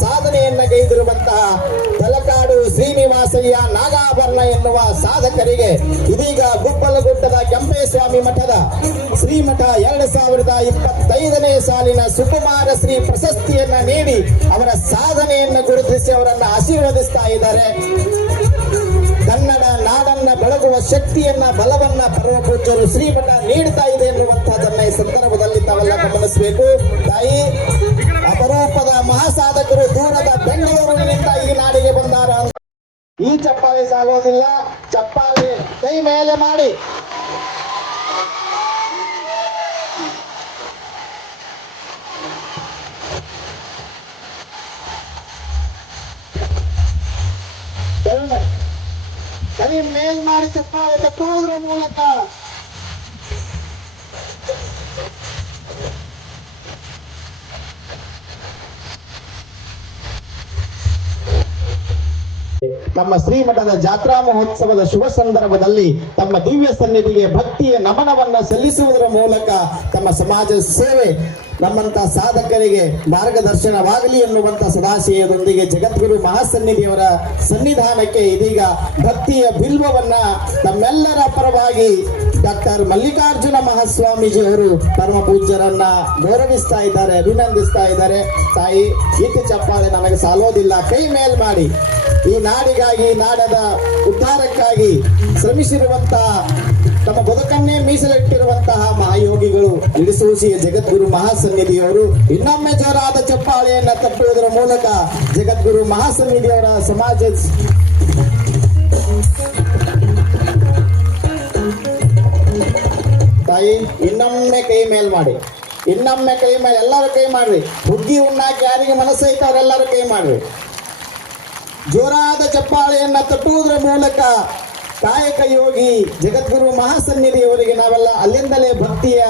ಸಾಧನೆಯನ್ನ ಗೈದಿರುವಂತಹ ತಲಕಾಡು ಶ್ರೀನಿವಾಸಯ್ಯ ನಾಗಾಭರಣ ಎನ್ನುವ ಸಾಧಕರಿಗೆ ಇದೀಗ ಗುಬ್ಬಲಗುಡ್ಡದ ಕೆಂಪೇಸ್ವಾಮಿ ಮಠದ ಶ್ರೀಮಠ ಎರಡು ಸಾವಿರದ ಇಪ್ಪತ್ತೈದನೇ ಸಾಲಿನ ಸುಕುಮಾರ ಶ್ರೀ ಪ್ರಶಸ್ತಿಯನ್ನ ನೀಡಿ ಅವರ ಸಾಧನೆಯನ್ನು ಗುರುತಿಸಿ ಅವರನ್ನ ಆಶೀರ್ವದಿಸ್ತಾ ಇದ್ದಾರೆ. ಕನ್ನಡ ನಾಡನ್ನ ಬೆಳಗುವ ಶಕ್ತಿಯನ್ನ, ಬಲವನ್ನ ಪರಮ ಶ್ರೀಮಠ ನೀಡ್ತಾ ಇದೆ ಎನ್ನುವಂತಹದನ್ನ ಈ ಸಂದರ್ಭದಲ್ಲಿ ತಾವೆಲ್ಲ ಗಮನಿಸಬೇಕು. ತಾಯಿ ಈ ಚಪ್ಪಾಳೆ ಸಾಗೋದಿಲ್ಲ. ಚಪ್ಪಾಳೆ ಕೈ ಮೇಲೆ ಮಾಡಿ. ಕೈ ಮೇಲ್ ಮಾಡಿ ಚಪ್ಪಾಳೆ ತಟ್ಟುವುದರ ಮೂಲಕ. ನಮ್ಮ ಶ್ರೀಮಠದ ಜಾತ್ರಾ ಮಹೋತ್ಸವದ ಶುಭ ಸಂದರ್ಭದಲ್ಲಿ ತಮ್ಮ ದಿವ್ಯ ಸನ್ನಿಧಿಗೆ ಭಕ್ತಿಯ ನಮನವನ್ನ ಸಲ್ಲಿಸುವುದರ ಮೂಲಕ ತಮ್ಮ ಸಮಾಜ ಸೇವೆ ನಮ್ಮಂತ ಸಾಧಕರಿಗೆ ಮಾರ್ಗದರ್ಶನವಾಗಲಿ ಎನ್ನುವಂತ ಸದಾಶಯದೊಂದಿಗೆ ಜಗದ್ಗುರು ಮಹಾಸನ್ನಿಧಿಯವರ ಸನ್ನಿಧಾನಕ್ಕೆ ಇದೀಗ ಭಕ್ತಿಯ ಬಿಲ್ವವನ್ನ ತಮ್ಮೆಲ್ಲರ ಪರವಾಗಿ ಡಾಕ್ಟರ್ ಮಲ್ಲಿಕಾರ್ಜುನ ಮಹಾಸ್ವಾಮೀಜಿ ಅವರು ಪರಮ ಪೂಜ್ಯರನ್ನ ಗೌರವಿಸ್ತಾ ಇದ್ದಾರೆ, ಅಭಿನಂದಿಸ್ತಾ ಇದ್ದಾರೆ. ತಾಯಿ ಗೀತೆ ಚಪ್ಪಾಳೆ ನನಗೆ ಸಾಲೋದಿಲ್ಲ, ಕೈ ಮೇಲ್ ಮಾಡಿ. ಈ ನಾಡಿಗಾಗಿ, ನಾಡದ ಉದ್ಧಾರಕ್ಕಾಗಿ ಶ್ರಮಿಸಿರುವಂತಹ ತಮ್ಮ ಬದುಕನ್ನೇ ಮೀಸಲಿಟ್ಟಿರುವಂತಹ ಮಹಾಯೋಗಿಗಳು ಇಳಿಸೂಸಿಯ ಜಗದ್ಗುರು ಮಹಾಸನ್ನಿಧಿಯವರು, ಇನ್ನೊಮ್ಮೆ ಜೋರಾದ ಚಪ್ಪಾಳೆಯನ್ನ ತಟ್ಟುವುದರ ಮೂಲಕ ಜಗದ್ಗುರು ಮಹಾಸನ್ನಿಧಿಯವರ ಸಮಾಜ ತಾಯಿ, ಇನ್ನೊಮ್ಮೆ ಕೈ ಮೇಲ್ ಮಾಡಿ. ಇನ್ನೊಮ್ಮೆ ಕೈ ಮೇಲೆ, ಎಲ್ಲರೂ ಕೈ ಮಾಡ್ರಿ. ಹುಗ್ಗಿ ಉಣ್ಣಾಕಿ ಯಾರಿಗೆ ಮನಸ್ಸೈತೆ ಅವರೆಲ್ಲರೂ ಕೈ ಮಾಡ್ರಿ. ಜೋರಾದ ಚಪ್ಪಾಳೆಯನ್ನ ತಟ್ಟುವುದರ ಮೂಲಕ ಕಾಯಕ ಯೋಗಿ ಜಗದ್ಗುರು ಮಹಾಸನ್ನಿಧಿಯವರಿಗೆ ನಾವೆಲ್ಲ ಅಲ್ಲಿಂದಲೇ ಭಕ್ತಿಯ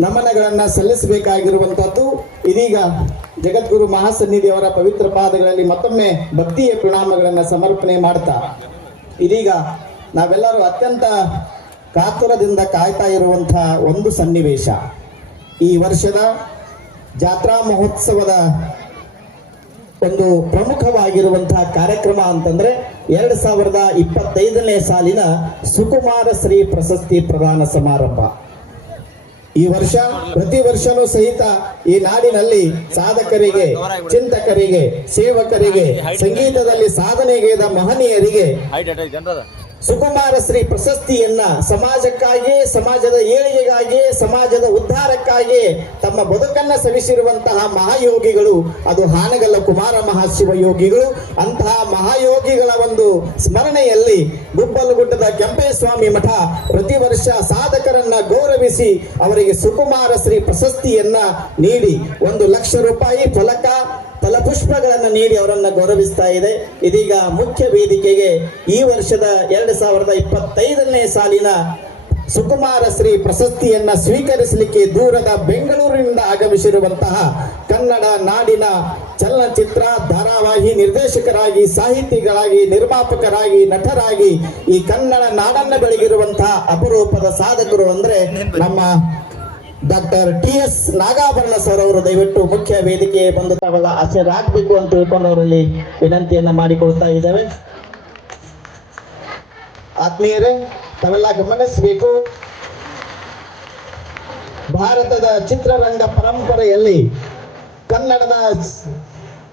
ನಮನಗಳನ್ನ ಸಲ್ಲಿಸಬೇಕಾಗಿರುವಂತದ್ದು. ಇದೀಗ ಜಗದ್ಗುರು ಮಹಾಸನ್ನಿಧಿಯವರ ಪವಿತ್ರ ಪಾದಗಳಲ್ಲಿ ಮತ್ತೊಮ್ಮೆ ಭಕ್ತಿಯ ಪ್ರಣಾಮಗಳನ್ನ ಸಮರ್ಪಣೆ ಮಾಡ್ತಾ. ಇದೀಗ ನಾವೆಲ್ಲರೂ ಅತ್ಯಂತ ಕಾತುರದಿಂದ ಕಾಯ್ತಾ ಇರುವಂತಹ ಒಂದು ಸನ್ನಿವೇಶ. ಈ ವರ್ಷದ ಜಾತ್ರಾ ಮಹೋತ್ಸವದ ಒಂದು ಪ್ರಮುಖವಾಗಿರುವಂತಹ ಕಾರ್ಯಕ್ರಮ ಅಂತಂದ್ರೆ ಎರಡ್ ಸಾವಿರದ ಇಪ್ಪತ್ತೈದನೇ ಸಾಲಿನ ಸುಕುಮಾರ ಶ್ರೀ ಪ್ರಶಸ್ತಿ ಪ್ರದಾನ ಸಮಾರಂಭ. ಈ ವರ್ಷ ಪ್ರತಿ ವರ್ಷನೂ ಸಹಿತ ಈ ನಾಡಿನಲ್ಲಿ ಸಾಧಕರಿಗೆ, ಚಿಂತಕರಿಗೆ, ಸೇವಕರಿಗೆ, ಸಂಗೀತದಲ್ಲಿ ಸಾಧನೆಗೈದ ಮಹನೀಯರಿಗೆ ಸುಕುಮಾರ ಶ್ರೀ ಪ್ರಶಸ್ತಿಯನ್ನ ಸಮಾಜಕ್ಕಾಗಿ ಸಮಾಜದ ಏಳಿಗೆಗಾಗಿ ಸಮಾಜದ ಉದ್ಧಾರಕ್ಕಾಗಿ ತಮ್ಮ ಬದುಕನ್ನ ಸವಿಸಿರುವಂತಹ ಮಹಾಯೋಗಿಗಳು, ಅದು ಹಾನಗಲ್ಲ ಕುಮಾರ ಮಹಾಶಿವ ಯೋಗಿಗಳು, ಅಂತಹ ಮಹಾಯೋಗಿಗಳ ಒಂದು ಸ್ಮರಣೆಯಲ್ಲಿ ಗುಬ್ಬಲಗುಡ್ಡದ ಕೆಂಪೇಸ್ವಾಮಿ ಮಠ ಪ್ರತಿ ವರ್ಷ ಸಾಧಕರನ್ನ ಗೌರವಿಸಿ ಅವರಿಗೆ ಸುಕುಮಾರ ಶ್ರೀ ಪ್ರಶಸ್ತಿಯನ್ನ ನೀಡಿ ಒಂದು ಲಕ್ಷ ರೂಪಾಯಿ ಫಲಕ ಫಲಪುಷ್ಪಗಳನ್ನ ನೀಡಿ ಅವರನ್ನ ಗೌರವಿಸ್ತಾ ಇದೆ. ಇದೀಗ ಮುಖ್ಯ ವೇದಿಕೆಗೆ ಈ ವರ್ಷದ ಎರಡು ಸಾವಿರದ ಇಪ್ಪತ್ತೈದನೇ ಸಾಲಿನ ಸುಕುಮಾರ ಶ್ರೀ ಪ್ರಶಸ್ತಿಯನ್ನ ಸ್ವೀಕರಿಸಲಿಕ್ಕೆ ದೂರದ ಬೆಂಗಳೂರಿನಿಂದ ಆಗಮಿಸಿರುವಂತಹ ಕನ್ನಡ ನಾಡಿನ ಚಲನಚಿತ್ರ ಧಾರಾವಾಹಿ ನಿರ್ದೇಶಕರಾಗಿ, ಸಾಹಿತಿಗಳಾಗಿ, ನಿರ್ಮಾಪಕರಾಗಿ, ನಟರಾಗಿ ಈ ಕನ್ನಡ ನಾಡನ್ನ ಬೆಳಗಿರುವಂತಹ ಅಪರೂಪದ ಸಾಧಕರು ಅಂದ್ರೆ ನಮ್ಮ doctor T S Nagabharana sir ಅವರು ದಯವಿಟ್ಟು ಮುಖ್ಯ ವೇದಿಕೆ ಬಂದು ತಾವೆಲ್ಲ ಆಶೀರ್ವಾಗಬೇಕು ಅಂತ ತಿಳ್ಕೊಂಡು ಅವರಲ್ಲಿ ವಿನಂತಿಯನ್ನ ಮಾಡಿಕೊಳ್ತಾ ಇದ್ದೇವೆ. ಆತ್ಮೀಯರೇ, ತಾವೆಲ್ಲ ಗಮನಿಸಬೇಕು. ಭಾರತದ ಚಿತ್ರರಂಗ ಪರಂಪರೆಯಲ್ಲಿ ಕನ್ನಡದ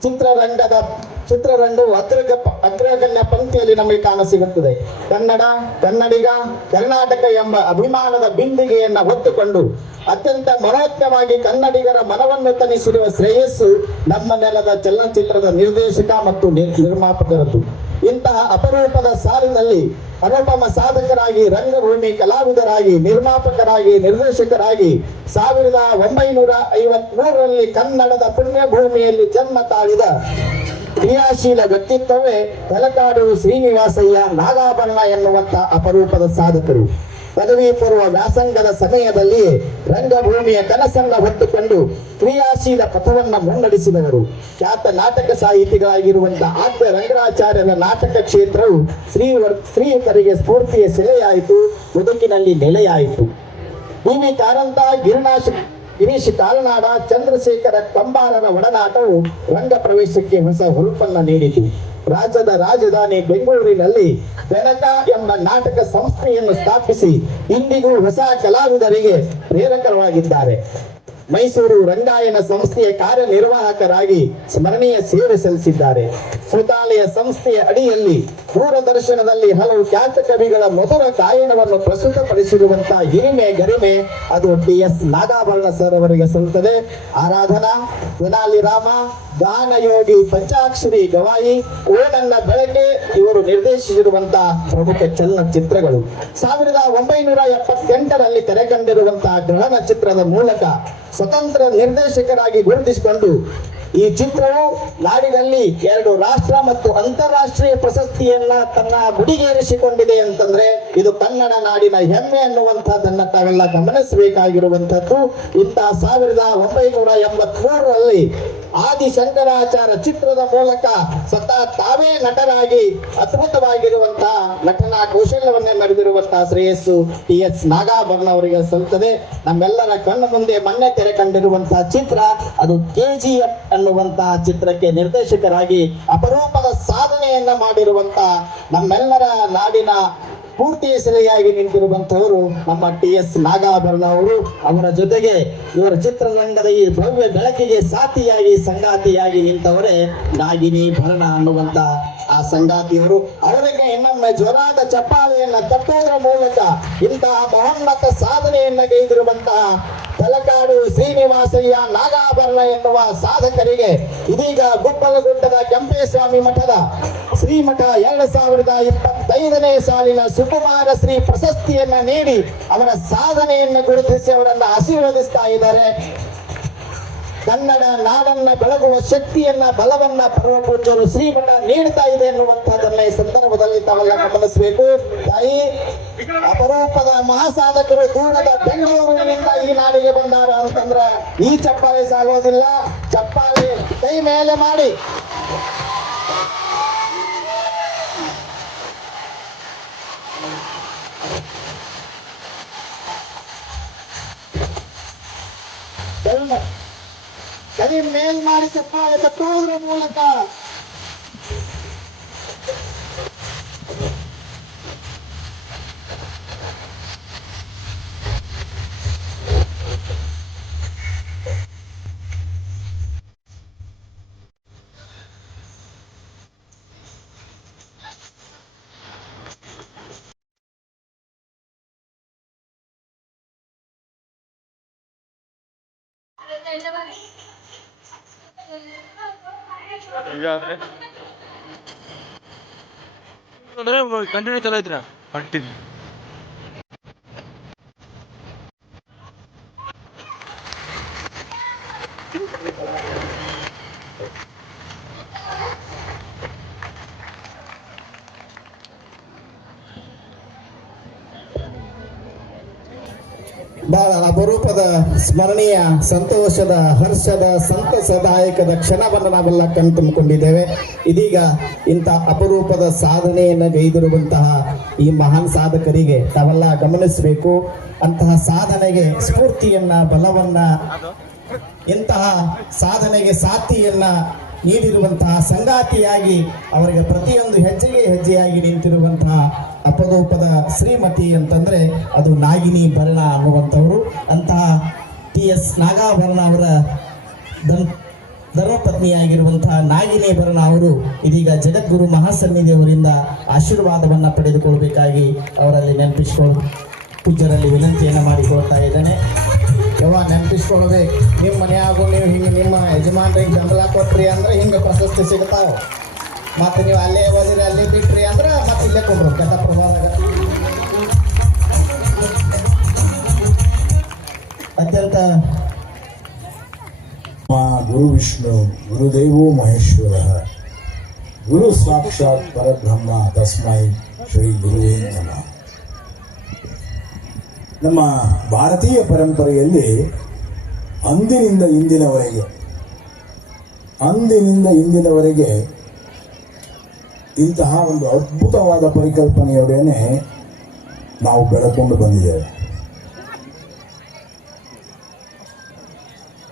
ಚಿತ್ರರಂಗದ ಚಿತ್ರರಂಗವು ಅಗ್ರಗ ಅಗ್ರಗಣ್ಯ ಪಂಕ್ತಿಯಲ್ಲಿ ನಮಗೆ ಕಾಣ ಸಿಗುತ್ತದೆ ಕನ್ನಡ, ಕನ್ನಡಿಗ, ಕರ್ನಾಟಕ ಎಂಬ ಅಭಿಮಾನದ ಬಿಂದಿಗೆಯನ್ನ ಹೊತ್ತುಕೊಂಡು ಅತ್ಯಂತ ಮನೋಜ್ಞವಾಗಿ ಕನ್ನಡಿಗರ ಮನವನ್ನು ತನಿಸಿರುವ ಶ್ರೇಯಸ್ಸು ನಮ್ಮ ನೆಲದ ಚಲನಚಿತ್ರದ ನಿರ್ದೇಶಕ ಮತ್ತು ನಿರ್- ನಿರ್ಮಾಪಕರದ್ದು. ಇಂತಹ ಅಪರೂಪದ ಸಾಲಿನಲ್ಲಿ ಅನುಪಮ ಸಾಧಕರಾಗಿ, ರಂಗಭೂಮಿ ಕಲಾವಿದರಾಗಿ, ನಿರ್ಮಾಪಕರಾಗಿ, ನಿರ್ದೇಶಕರಾಗಿ ಸಾವಿರದ ಒಂಬೈನೂರ ಐವತ್ಮೂರರಲ್ಲಿ ಕನ್ನಡದ ಪುಣ್ಯಭೂಮಿಯಲ್ಲಿ ಜನ್ಮ ತಾಳಿದ ಕ್ರಿಯಾಶೀಲ ವ್ಯಕ್ತಿತ್ವವೇ ತಲಕಾಡು ಶ್ರೀನಿವಾಸಯ್ಯ ನಾಗಾಭರಣ ಎನ್ನುವಂತ ಅಪರೂಪದ ಸಾಧಕರು. ಪದವಿ ಪೂರ್ವ ವ್ಯಾಸಂಗದ ಸಮಯದಲ್ಲಿ ರಂಗಭೂಮಿಯ ಕನಸನ್ನ ಹೊತ್ತುಕೊಂಡು ಕ್ರಿಯಾಶೀಲ ಪಥವನ್ನ ಮುನ್ನಡೆಸಿದವರು. ಖ್ಯಾತ ನಾಟಕ ಸಾಹಿತಿಗಳಾಗಿರುವಂತಹ ಆದ್ಯ ರಂಗರಾಚಾರ್ಯನ ನಾಟಕ ಕ್ಷೇತ್ರವು ಶ್ರೀ ಶ್ರೀಯುತರಿಗೆ ಸ್ಫೂರ್ತಿಯ ಸೆಲೆಯಾಯಿತು, ಬದುಕಿನಲ್ಲಿ ನೆಲೆಯಾಯಿತು. ಭೂಮಿ ಕಾರಂತ ಗಿರಿನಾಶ ಗಿರೀಶ್ ಕಾಲನಾಡ ಚಂದ್ರಶೇಖರ ಕಂಬಾರರ ಒಡನಾಟವು ರಂಗ ಪ್ರವೇಶಕ್ಕೆ ಹೊಸ ಹುರುಪನ್ನ ನೀಡಿತು. ರಾಜ್ಯದ ರಾಜಧಾನಿ ಬೆಂಗಳೂರಿನಲ್ಲಿ ಬೆನಕ ಎಂಬ ನಾಟಕ ಸಂಸ್ಥೆಯನ್ನು ಸ್ಥಾಪಿಸಿ ಇಂದಿಗೂ ಹೊಸ ಕಲಾವಿದರಿಗೆ ಪ್ರೇರಕರವಾಗಿದ್ದಾರೆ. ಮೈಸೂರು ರಂಗಾಯಣ ಸಂಸ್ಥೆಯ ಕಾರ್ಯನಿರ್ವಾಹಕರಾಗಿ ಸ್ಮರಣೀಯ ಸೇವೆ ಸಲ್ಲಿಸಿದ್ದಾರೆ. ಶ್ರುತಾಲಯ ಸಂಸ್ಥೆಯ ಅಡಿಯಲ್ಲಿ ದೂರದರ್ಶನದಲ್ಲಿ ಹಲವು ಖ್ಯಾತ ಕವಿಗಳ ಮಧುರ ಗಾಯನವನ್ನು ಪ್ರಸ್ತುತಪಡಿಸಿರುವಂತಹ ಹಿರಿಮೆ ಗರಿಮೆ, ಅದು ಟಿ ಎಸ್ ನಾಗಾಭರಣ ಸರ್ ಅವರಿಗೆ ಸಲ್ಲುತ್ತದೆ. ಆರಾಧನಾ ತೆನಾಲಿ ರಾಮ, ಗಾನಯೋಗಿ ಪಂಚಾಕ್ಷರಿ ಗವಾಯಿ ಓನನ್ನ ಬೆಳಗ್ಗೆ ಇವರು ನಿರ್ದೇಶಿಸಿರುವಂತಹ ಪ್ರಮುಖ ಚಲನಚಿತ್ರಗಳು. ಸಾವಿರದ ಒಂಬೈನೂರ ಎಪ್ಪತ್ತೆಂಟರಲ್ಲಿ ತೆರೆಕಂಡಿರುವಂತಹ ಗ್ರಹಣ ಚಿತ್ರದ ಮೂಲಕ ಸ್ವತಂತ್ರ ನಿರ್ದೇಶಕರಾಗಿ ಗುರುತಿಸಿಕೊಂಡು ಈ ಚಿತ್ರವು ನಾಡಿನಲ್ಲಿ ಎರಡು ರಾಷ್ಟ್ರ ಮತ್ತು ಅಂತಾರಾಷ್ಟ್ರೀಯ ಪ್ರಶಸ್ತಿಯನ್ನ ತನ್ನ ಗುಡಿಗೇರಿಸಿಕೊಂಡಿದೆ ಅಂತಂದ್ರೆ ಇದು ಕನ್ನಡ ನಾಡಿನ ಹೆಮ್ಮೆ ಅನ್ನುವಂತಹದನ್ನ ತಾವೆಲ್ಲ ಗಮನಿಸಬೇಕಾಗಿರುವಂತದ್ದು ಇಂತಹ ಸಾವಿರದ ಒಂಬೈನೂರ ಎಂಬತ್ ಮೂರರಲ್ಲಿ ಆದಿ ಶಂಕರಾಚಾರ್ಯ ಚಿತ್ರದ ಮೂಲಕ ಸ್ವತಃ ತಾವೇ ನಟರಾಗಿ ಅದ್ಭುತವಾಗಿರುವಂತಹ ನಟನಾ ಕೌಶಲ್ಯವನ್ನೇ ಮೆರೆದಿರುವಂತಹ ಶ್ರೇಯಸ್ಸು ಟಿ ಎಸ್ ನಾಗಾಭರಣ ಅವರಿಗೆ ಸಲ್ಲುತ್ತದೆ. ನಮ್ಮೆಲ್ಲರ ಕಣ್ಣು ಮುಂದೆ ಮೊನ್ನೆ ತೆರೆ ಕಂಡಿರುವಂತಹ ಚಿತ್ರ, ಅದು ಕೆ ಜಿ ಅನ್ನುವಂತಹ ಚಿತ್ರಕ್ಕೆ ನಿರ್ದೇಶಕರಾಗಿ ಅಪರೂಪದ ಸಾಧನೆಯನ್ನ ಮಾಡಿರುವಂತಹ ನಮ್ಮೆಲ್ಲರ ನಾಡಿನ ಪೂರ್ತಿ ಸೆಲೆಯಾಗಿ ನಿಂತಿರುವಂತಹವರು ನಮ್ಮ ಟಿ ಎಸ್ ನಾಗಾಭರಣ ಅವರು. ಅವರ ಜೊತೆಗೆ ಇವರ ಚಿತ್ರರಂಗದ ಈ ಭವ್ಯ ಬೆಳಕಿಗೆ ಸಾಥಿಯಾಗಿ, ಸಂಗಾತಿಯಾಗಿ ನಿಂತವರೇ ನಾಗಿನಿ ಭರಣ ಅನ್ನುವಂತ ಆ ಸಂಗಾತಿಯವರು. ಅವರಿಗೆ ಇನ್ನೊಮ್ಮೆ ಜ್ವರಾದ ಚಪ್ಪಾಳೆಯನ್ನ ತಟ್ಟುವುದರ ಮೂಲಕ ಇಂತಹ ಮಹೋನ್ನತ ಸಾಧನೆಯನ್ನ ಗೈದಿರುವಂತಹ ತಲಕಾಡು ಶ್ರೀನಿವಾಸಯ್ಯ ನಾಗಾಭರಣ ಎನ್ನುವ ಸಾಧಕರಿಗೆ ಇದೀಗ ಗುಪ್ಪಲಗುಡ್ಡದ ಕೆಂಪೇಸ್ವಾಮಿ ಮಠದ ಶ್ರೀಮಠ ಎರಡ್ ಸಾವಿರದ ಇಪ್ಪತ್ತೈದನೇ ಸಾಲಿನ ಸುಕುಮಾರ ಶ್ರೀ ಪ್ರಶಸ್ತಿಯನ್ನ ನೀಡಿ ಅವರ ಸಾಧನೆಯನ್ನು ಗುರುತಿಸಿ ಅವರನ್ನ ಆಶೀರ್ವದಿಸ್ತಾ ಇದ್ದಾರೆ. ಕನ್ನಡ ನಾಡನ್ನ ಬೆಳಗುವ ಶಕ್ತಿಯನ್ನ, ಬಲವನ್ನ ಪರಮಪೂಜ್ಯರು ಶ್ರೀಮಠ ನೀಡ್ತಾ ಇದೆ ಎನ್ನುವಂತಹದನ್ನ ಈ ಸಂದರ್ಭದಲ್ಲಿ ತಾವೆಲ್ಲ ಗಮನಿಸಬೇಕು. ತಾಯಿ, ಅಪರೂಪದ ಮಹಾಸಾಧಕರು ದೂರದ ಬೆಂಗಳೂರಿನಿಂದ ಈ ನಾಡಿಗೆ ಬಂದಾರ ಅಂತಂದ್ರ ಈ ಚಪ್ಪಾಳೆ ಸಾಗೋದಿಲ್ಲ. ಚಪ್ಪಾಳೆ ಕೈ ಮೇಲೆ ಮಾಡಿ. ಬೆಲ್ಲ- ಕೈ ಮೇಲ್ ಮಾಡಿ ಚಪ್ಪಾಳೆ ತಟ್ಟುವುದರ ಮೂಲಕ ಅಂದ್ರೆ ಕಂಟಿನ್ಯೂ ಚಲೋ ಐತ್ರ. ಕಂಟಿನ್ಯೂ. ಬಹಳ ಅಪರೂಪದ ಸ್ಮರಣೀಯ ಸಂತೋಷದ, ಹರ್ಷದ, ಸಂತಸದಾಯಕದ ಕ್ಷಣವನ್ನು ನಾವೆಲ್ಲ ಕಣ್ತುಂಬಿಕೊಂಡಿದ್ದೇವೆ. ಇದೀಗ ಇಂಥ ಅಪರೂಪದ ಸಾಧನೆಯನ್ನು ಗೈದಿರುವಂತಹ ಈ ಮಹಾನ್ ಸಾಧಕರಿಗೆ ತಾವೆಲ್ಲ ಗಮನಿಸಬೇಕು. ಅಂತಹ ಸಾಧನೆಗೆ ಸ್ಫೂರ್ತಿಯನ್ನ, ಬಲವನ್ನ, ಇಂತಹ ಸಾಧನೆಗೆ ಸಾಥಿಯನ್ನ ನೀಡಿರುವಂತಹ ಸಂಗಾತಿಯಾಗಿ ಅವರಿಗೆ ಪ್ರತಿಯೊಂದು ಹೆಜ್ಜೆಗೆ ಹೆಜ್ಜೆಯಾಗಿ ನಿಂತಿರುವಂತಹ ಅಪರೂಪದ ಶ್ರೀಮತಿ ಅಂತಂದ್ರೆ ಅದು ನಾಗಿನಿ ಭರಣ ಅನ್ನುವಂಥವರು ಅಂತಹ ಟಿ ಎಸ್ ನಾಗಾಭರಣ ಅವರ ಧನ್ ಧರ್ಮಪತ್ನಿಯಾಗಿರುವಂತಹ ನಾಗಿನಿ ಭರಣ ಅವರು ಇದೀಗ ಜಗದ್ಗುರು ಮಹಾಸನ್ನಿಧಿ ಅವರಿಂದ ಆಶೀರ್ವಾದವನ್ನ ಪಡೆದುಕೊಳ್ಬೇಕಾಗಿ ಅವರಲ್ಲಿ ನೆನಪಿಸಿಕೊಳ್ಳ ಪೂಜ್ಯರಲ್ಲಿ ವಿನಂತಿಯನ್ನು ಮಾಡಿಕೊಳ್ತಾ ಇದ್ದೇನೆ. ಯವ್ವ, ನೆನಪಿಸ್ಕೊಳ್ಬೇಕು. ನಿಮ್ಮ ಮನೆಯಾಗೂ ನೀವು ಹಿಂಗೆ ನಿಮ್ಮ ಯಜಮಾನ್ರಿಗೆ ಬೆಂಬಲ ಕೊಟ್ರಿ ಅಂದ್ರೆ ಹಿಂಗೆ ಪ್ರಶಸ್ತಿ ಸಿಗ್ತಾವ. ಮತ್ತೆ ನೀವು ಅಲ್ಲೇ ಓದಿರಿ ಅಲ್ಲೇ ಬಿಟ್ರಿ ಅಂದ್ರೆ ಮತ್ತೆ ಇಲ್ಲೇ ಕೊಡ್ರು ಕೆಟ್ಟ ಪ್ರಭಾವ ಅತ್ಯಂತ ಗುರು ವಿಷ್ಣು, ಗುರುದೇವೋ ಮಹೇಶ್ವರ. ಗುರು ಸಾಕ್ಷಾತ್ ಪರಬ್ರಹ್ಮ, ತಸ್ಮೈ ಶ್ರೀ ಗುರುವೇ ನಮಃ. ನಮ್ಮ ಭಾರತೀಯ ಪರಂಪರೆಯಲ್ಲಿ ಅಂದಿನಿಂದ ಇಂದಿನವರೆಗೆ ಅಂದಿನಿಂದ ಇಂದಿನವರೆಗೆ ಇಂತಹ ಒಂದು ಅದ್ಭುತವಾದ ಪರಿಕಲ್ಪನೆಯೊಡನೆ ನಾವು ಬೆಳಕೊಂಡು ಬಂದಿದ್ದೇವೆ.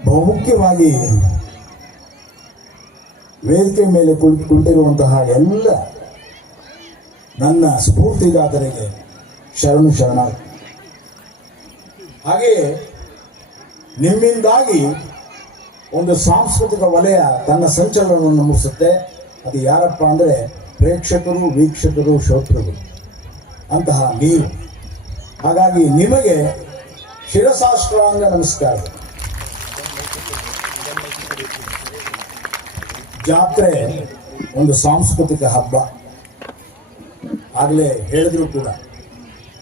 ಬಹುಮುಖ್ಯವಾಗಿ ವೇದಿಕೆ ಮೇಲೆ ಕುಳಿತು ಕುಳಿತಿರುವಂತಹ ಎಲ್ಲ ನನ್ನ ಸ್ಫೂರ್ತಿದಾತರಿಗೆ ಶರಣು ಶರಣ ಹಾಗೆಯೇ ನಿಮ್ಮಿಂದಾಗಿ ಒಂದು ಸಾಂಸ್ಕೃತಿಕ ವಲಯ ತನ್ನ ಸಂಚಲನವನ್ನು ಮುಗಿಸುತ್ತೆ ಅದು ಯಾರಪ್ಪ ಅಂದರೆ ಪ್ರೇಕ್ಷಕರು, ವೀಕ್ಷಕರು, ಶ್ರೋತೃಗಳು. ಅಂತಹ ನೀವು. ಹಾಗಾಗಿ ನಿಮಗೆ ಶಿರಸಾಷ್ಟ್ರಾಂಗ ನಮಸ್ಕಾರ. ಜಾತ್ರೆ ಒಂದು ಸಾಂಸ್ಕೃತಿಕ ಹಬ್ಬ. ಆಗಲೇ ಹೇಳಿದ್ರು ಕೂಡ.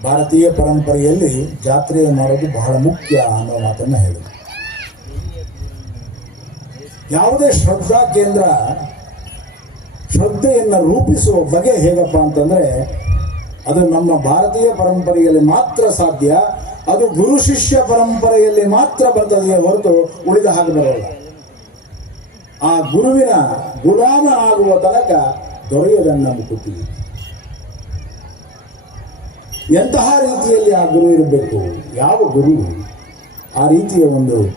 ಭಾರತೀಯ ಪರಂಪರೆಯಲ್ಲಿ ಜಾತ್ರೆಯ ಮಾಡೋದು ಬಹಳ ಮುಖ್ಯ ಅನ್ನೋ ಮಾತನ್ನು ಹೇಳಿದ್ರು. ಯಾವುದೇ ಶ್ರದ್ಧಾ ಕೇಂದ್ರ ಶ್ರದ್ಧೆಯನ್ನು ರೂಪಿಸುವ ಬಗೆ ಹೇಗಪ್ಪ ಅಂತಂದ್ರೆ, ಅದು ನಮ್ಮ ಭಾರತೀಯ ಪರಂಪರೆಯಲ್ಲಿ ಮಾತ್ರ ಸಾಧ್ಯ, ಅದು ಗುರು ಶಿಷ್ಯ ಪರಂಪರೆಯಲ್ಲಿ ಮಾತ್ರ ಬರ್ತದೆ ಹೊರತು ಉಳಿದ ಹಾಗೆ ಬರೋಲ್ಲ. ಆ ಗುರುವಿನ ಗುಲಾಮ ಆಗುವ ತನಕ ದೊರೆಯದನ್ನ ಮುಟ್ಟುತ್ತೀವಿ ಎಂತಹ ರೀತಿಯಲ್ಲಿ ಆ ಗುರು ಇರಬೇಕು? ಯಾವ ಗುರು? ಆ ರೀತಿಯ ಒಂದು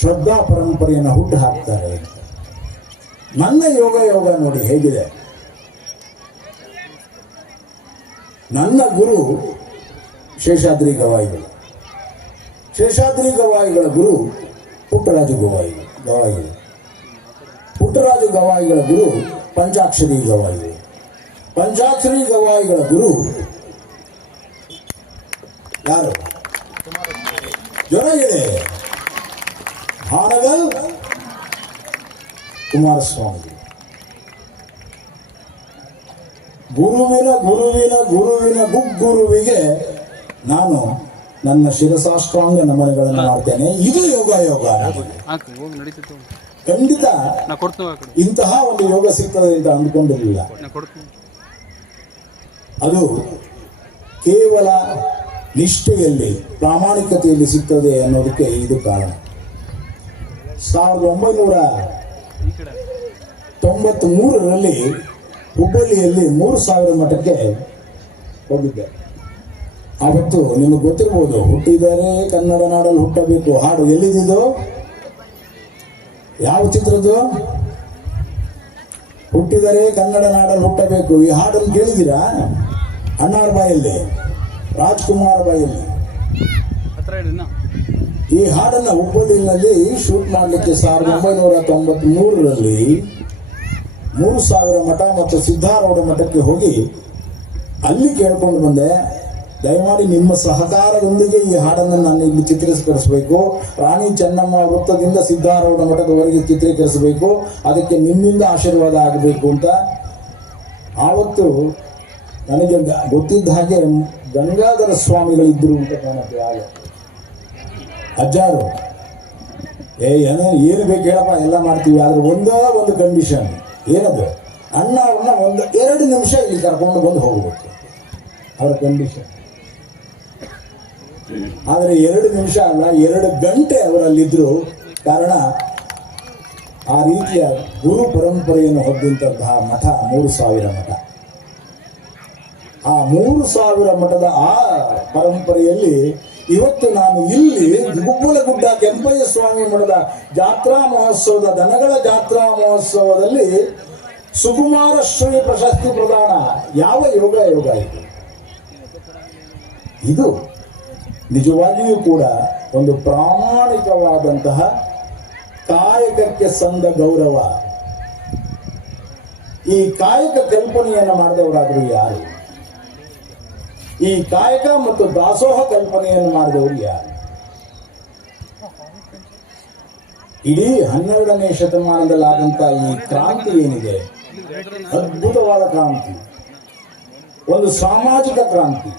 ಶ್ರದ್ಧಾ ಪರಂಪರೆಯನ್ನು ಹುಟ್ಟು ಹಾಕ್ತಾರೆ. ನನ್ನ ಯೋಗ ಯೋಗ ನೋಡಿ ಹೇಗಿದೆ. ನನ್ನ ಗುರು ಶೇಷಾದ್ರಿ ಗವಾಯಿಗಳು. ಶೇಷಾದ್ರಿ ಗವಾಯಿಗಳ ಗುರು ಪುಟ್ಟರಾಜು ಗವಾಯಿಗಳು ಗವಾಯಿಗಳು. ಪುಟ್ಟರಾಜು ಗವಾಯಿಗಳ ಗುರು ಪಂಚಾಕ್ಷರಿ ಗವಾಯಿಗಳು. ಪಂಚಾಕ್ಷರಿ ಗವಾಯಿಗಳ ಗುರು ಯಾರು? ಜೊತೆಗಿದೆ. ಹಾನಗಲ್ ಕುಮಾರಸ್ವಾಮಿ. ಗುರುವಿನ ಗುರುವಿನ ಗುರುವಿನ ಗುರುವಿಗೆ ನಾನು ನನ್ನ ಶಿರಸಾಷ್ಟಾಂಗ ನಮನಗಳನ್ನು ಮಾಡ್ತೇನೆ. ಇದು ಯೋಗ ಯೋಗ. ಖಂಡಿತ ಇಂತಹ ಒಂದು ಯೋಗ ಸಿಗ್ತದೆ ಅಂತ ಅಂದ್ಕೊಂಡಿರಲಿಲ್ಲ. ಅದು ಕೇವಲ ನಿಷ್ಠೆಯಲ್ಲಿ ಪ್ರಾಮಾಣಿಕತೆಯಲ್ಲಿ ಸಿಗ್ತದೆ ಅನ್ನೋದಕ್ಕೆ ಇದು ಕಾರಣ. ಸಾವಿರದ ಒಂಬೈನೂರ ತೊಂಬತ್ತ್ ಮೂರರಲ್ಲಿ ಹುಬ್ಬಳ್ಳಿಯಲ್ಲಿ ಮೂರು ಸಾವಿರ ಮಠಕ್ಕೆ ಹೋಗಿದ್ದೆ. ಆವತ್ತು ನಿಮಗೆ ಗೊತ್ತಿರ್ಬೋದು ಹುಟ್ಟಿದರೆ ಕನ್ನಡ ನಾಡಲ್ಲಿ ಹುಟ್ಟಬೇಕು. ಹಾಡು ಎಲ್ಲಿದ್ದು ಯಾವ ಚಿತ್ರದ್ದು? ಹುಟ್ಟಿದರೆ ಕನ್ನಡ ನಾಡಲ್ಲಿ ಹುಟ್ಟಬೇಕು. ಈ ಹಾಡನ್ನು ಕೇಳಿದ್ದೀರಾ? ಅಣ್ಣಾರ ಬಾಯಲ್ಲಿ ರಾಜ್ಕುಮಾರ್ ಬಾಯಲ್ಲಿ. ಈ ಹಾಡನ್ನ ಹುಬ್ಬಳ್ಳಿನಲ್ಲಿ ಶೂಟ್ ಮಾಡಲಿಕ್ಕೆ ಸಾವಿರದ ಒಂಬೈನೂರ ತೊಂಬತ್ ಮೂರರಲ್ಲಿ ಮೂರು ಸಾವಿರ ಮಠ ಮತ್ತು ಸಿದ್ಧಾರೂಢ ಮಠಕ್ಕೆ ಹೋಗಿ ಅಲ್ಲಿ ಕೇಳ್ಕೊಂಡು ಬಂದೆ. ದಯಮಾಡಿ ನಿಮ್ಮ ಸಹಕಾರದೊಂದಿಗೆ ಈ ಹಾಡನ್ನು ನಾನು ಇಲ್ಲಿ ಚಿತ್ರೀಕರಿಸಬೇಕು. ರಾಣಿ ಚೆನ್ನಮ್ಮ ವೃತ್ತದಿಂದ ಸಿದ್ಧಾರೂಢ ಮಠದವರೆಗೆ ಚಿತ್ರೀಕರಿಸಬೇಕು. ಅದಕ್ಕೆ ನಿಮ್ಮಿಂದ ಆಶೀರ್ವಾದ ಆಗಬೇಕು ಅಂತ. ಆವತ್ತು ನನಗೆ ಗೊತ್ತಿದ್ದ ಹಾಗೆ ಗಂಗಾಧರ ಸ್ವಾಮಿಗಳಿದ್ದರು ಅಂತ ಕಾಣುತ್ತೆ ಆಗ ಅಜ್ಜಾರು ಏ ಏನೋ ಏನು ಬೇಕು ಹೇಳಪ್ಪ, ಎಲ್ಲ ಮಾಡ್ತೀವಿ. ಆದರೆ ಒಂದೇ ಒಂದು ಕಂಡೀಷನ್ ಏನದು? ಅಣ್ಣ ಅವ್ರನ್ನ ಒಂದು, ಎರಡು ನಿಮಿಷ ಇಲ್ಲಿ ಕರ್ಕೊಂಡು ಬಂದು ಹೋಗ್ಬೇಕು. ಅವರ ಕಂಡೀಷನ್ ಆದರೆ ಎರಡು ನಿಮಿಷ ಅಲ್ಲ, ಎರಡು ಗಂಟೆ ಅವರಲ್ಲಿದ್ದರು ಕಾರಣ ಆ ರೀತಿಯ ಗುರು ಪರಂಪರೆಯನ್ನು ಹೊಂದಿದಂತಹ ಮಠ, ಮೂರು ಸಾವಿರ ಮಠ. ಆ ಮೂರು ಸಾವಿರ ಮಠದ ಆ ಪರಂಪರೆಯಲ್ಲಿ ಇವತ್ತು ನಾನು ಇಲ್ಲಿ ಗುಬ್ಬಲಗುಡ್ಡ ಕೆಂಪಯ್ಯ ಸ್ವಾಮಿ ಮಠದ ಜಾತ್ರಾ ಮಹೋತ್ಸವದ ದನಗಳ ಜಾತ್ರಾ ಮಹೋತ್ಸವದಲ್ಲಿ ಸುಕುಮಾರ ಶ್ರೀ ಪ್ರಶಸ್ತಿ ಪ್ರದಾನ. ಯಾವ ಯೋಗ ಯೋಗ ಇದು? ಇದು ನಿಜವಾಗಿಯೂ ಕೂಡ ಒಂದು ಪ್ರಾಮಾಣಿಕವಾದಂತಹ ಕಾಯಕಕ್ಕೆ ಸಂದ ಗೌರವ. ಈ ಕಾಯಕ ಕಲ್ಪನೆಯನ್ನು ಮಾಡಿದವರಾದರೂ ಯಾರು? ಈ ಕಾಯಕ ಮತ್ತು ದಾಸೋಹ ಕಲ್ಪನೆಯನ್ನು ಮಾಡಿದವರು ಯಾರು? ಇಡೀ ಹನ್ನೆರಡನೇ ಶತಮಾನದಲ್ಲಾದಂತ ಈ ಕ್ರಾಂತಿ ಏನಿದೆ? ಅದ್ಭುತವಾದ ಕ್ರಾಂತಿ. ಒಂದು ಸಾಮಾಜಿಕ ಕ್ರಾಂತಿ.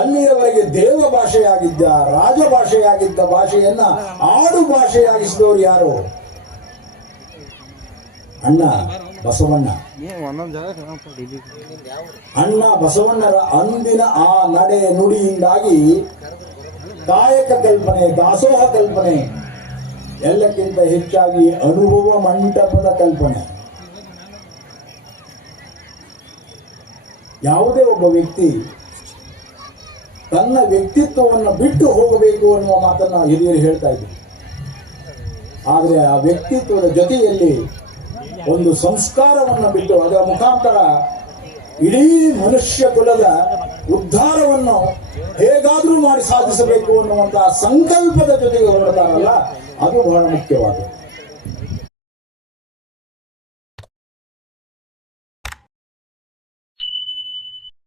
ಅಲ್ಲಿಯವರೆಗೆ ದೇವ ಭಾಷೆಯಾಗಿದ್ದ ರಾಜಭಾಷೆಯಾಗಿದ್ದ ಭಾಷೆಯನ್ನ ಆಡು ಭಾಷೆಯಾಗಿಸಿದವರು ಯಾರು? ಅಣ್ಣ ಬಸವಣ್ಣ. ಅಣ್ಣ ಬಸವಣ್ಣರ ಅಂದಿನ ಆ ನಡೆ ನುಡಿಯಿಂದಾಗಿ ಕಾಯಕ ಕಲ್ಪನೆ ದಾಸೋಹ ಕಲ್ಪನೆ ಎಲ್ಲಕ್ಕಿಂತ ಹೆಚ್ಚಾಗಿ ಅನುಭವ ಮಂಟಪದ ಕಲ್ಪನೆ. ಯಾವುದೇ ಒಬ್ಬ ವ್ಯಕ್ತಿ ತನ್ನ ವ್ಯಕ್ತಿತ್ವವನ್ನು ಬಿಟ್ಟು ಹೋಗಬೇಕು ಅನ್ನುವ ಮಾತನ್ನ ಹಿರಿಯರು ಹೇಳ್ತಾ ಇದ್ರು. ಆದರೆ ಆ ವ್ಯಕ್ತಿತ್ವದ ಜೊತೆಯಲ್ಲಿ ಒಂದು ಸಂಸ್ಕಾರವನ್ನು ಬಿಟ್ಟು ಅದರ ಮುಖಾಂತರ ಇಡೀ ಮನುಷ್ಯ ಕುಲದ ಉದ್ಧಾರವನ್ನು ಹೇಗಾದರೂ ಮಾಡಿ ಸಾಧಿಸಬೇಕು ಅನ್ನುವಂತಹ ಸಂಕಲ್ಪದ ಜೊತೆಗೆ ಹೊರಡ್ತಾರಲ್ಲ ಅದು ಬಹಳ ಮುಖ್ಯವಾದದ್ದು.